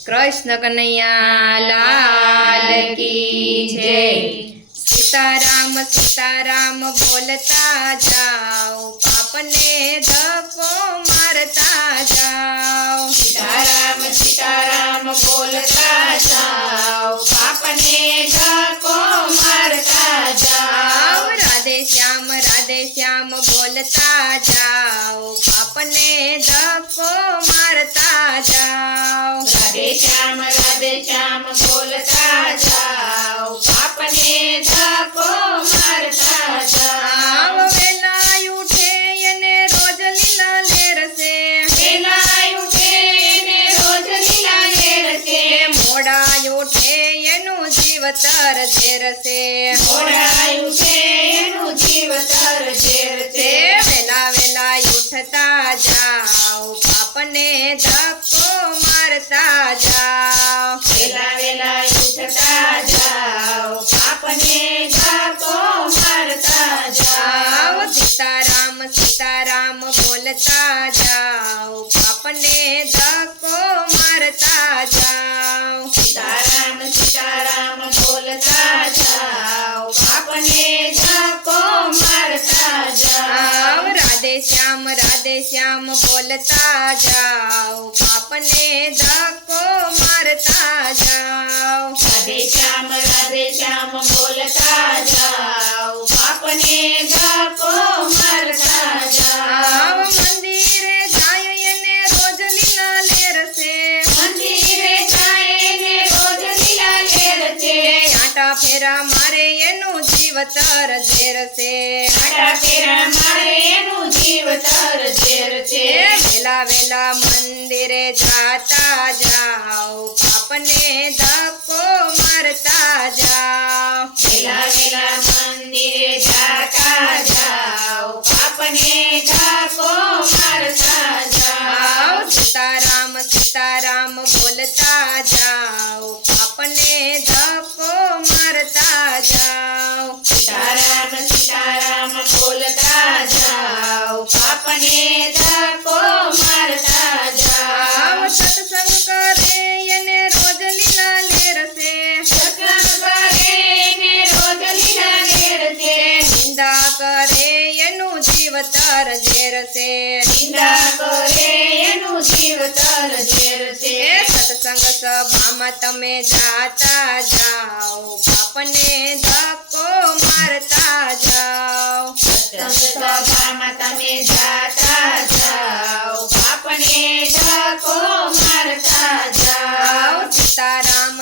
कृष्ण कन्हैया लाल की जय। सीताराम बोलता जाओ, पाप ने धक्को मारता जाओ। सीताराम बोलता जाओ, पाप ने धक्को मारता जाओ। राधे श्याम बोलता जाओ, पाप ने धक्को मारता जाओ। राधे श्याम बोलता जाओ, पाप ने धक्को मारता जाओ। वेला उठे ने रोज लीला लेर से, वेला उठे ने रोज लीला लेर से। मोड़ा उठे एनु जीवतर झेर से, मोड़ा उठे एनु जीवतर झेर से। वेला उठता जाओ, पाप ने धक्को मारता जाओ। वेला उठता जाओ, पाप ने धक्को मारता जाओ। सीताराम बोलता जाओ, पाप ने धक्को मारता जाओ। सीताराम बोलता जाओ, पाप ने धक्को मारता जाओ। राधे श्याम बोलता जाओ, पाप ने धक्को मारता जाओ। राधे श्याम बोलता जाओ, पाप ने धक्को मारता जाओ। मंदिरे जाए ने रोज लीला लेर से, मंदिरे जाए ने रोज लीला लेर से। आटा फेरा मारे एनु जीवतर झेर से, आटा फेरा मारे एनु जीवतर झेर से। वेला मंदिरे जाता जाओ, पाप ने धक्को मारता जाओ। वेला मंदिरे जाता जाओ, पाप ने धक्को मारता जाओ। सीताराम बोलता जाओ, पाप ने धक्को मारता जाओ। सीताराम बोलता जाओ, पाप ने धक्को मारता जाओ। सत्संग करे ने रोज लीला लेर से, सत्संग करे ने रोज लीला लेर से। निंदा करे एनु जीवतर झेर से, निंदा करे एनु जीवतर झेर से। सत्संग सभाમાં તમે જાતા જાઓ, પાપને ધક્કો મારતા જાઓ। સત્સંગ સભામાં તમે જાતા જાઓ, પાપને ધક્કો મારતા જાઓ। सीताराम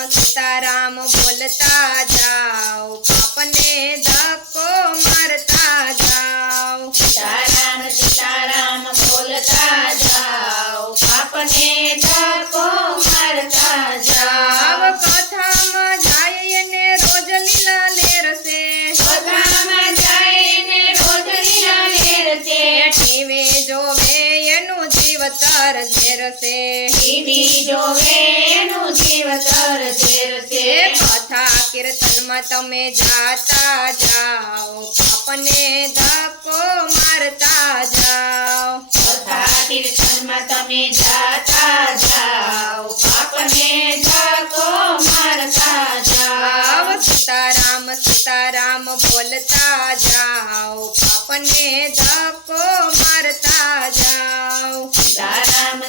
बोलता जाओ, पापने धक्को मारता जाओ। सीताराम बोलता जाओ, पापने धक्को मारता जाओ। कथाમાં જાય ને રોજ લીલા લેર से, કથામાં જાય ને રોજ લીલા લેર છે। ટીવી જોવે એનું જીવતર ઝેર છે, ટીવી જોવે એનું જીવતર ઝેર છે। કથા કીર્તનમાં તમે જાતા જાઓ, પાપને ધક્કો મારતા જાઓ। કથા કીર્તનમાં તમે જાતા જાઓ, પાપને ધક્કો મારતા જાઓ। सीताराम बोलता जाओ, पापने धक्को मारता जाओ। सीताराम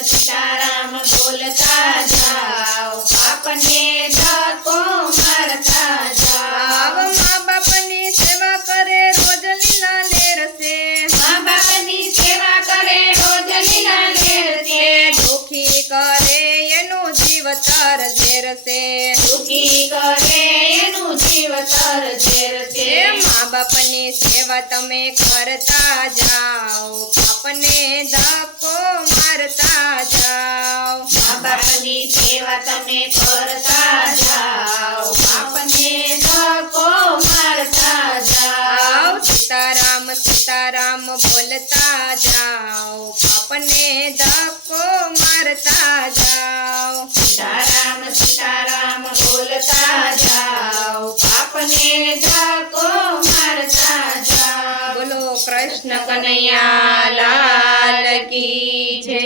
बोलता जाओ, पापने धक्को मारता जाओ। माँ बापनी सेवा करे रोज लीला लेर से, माँ बापની સેવા કરે રોજ લીલા લેર છે। દુખી કરે એનું જીવતર ઝેર છે, દુખી કરે એનું જીવતર ઝેર છે। મા બાપની સેવા તમે કરતા જાઓ, પાપને ધક્કો મારતા જાઓ। મા બાપની સેવા તમે કરતા જાઓ, પાપને ધક્કો મારતા જાઓ। सीताराम बोलता जाओ, पापने धक्को मारता जाओ। सीताराम बोलता जाओ, पापने धक्को मारता जाओ। बोलो कृष्ण कन्हैया लाल की जय।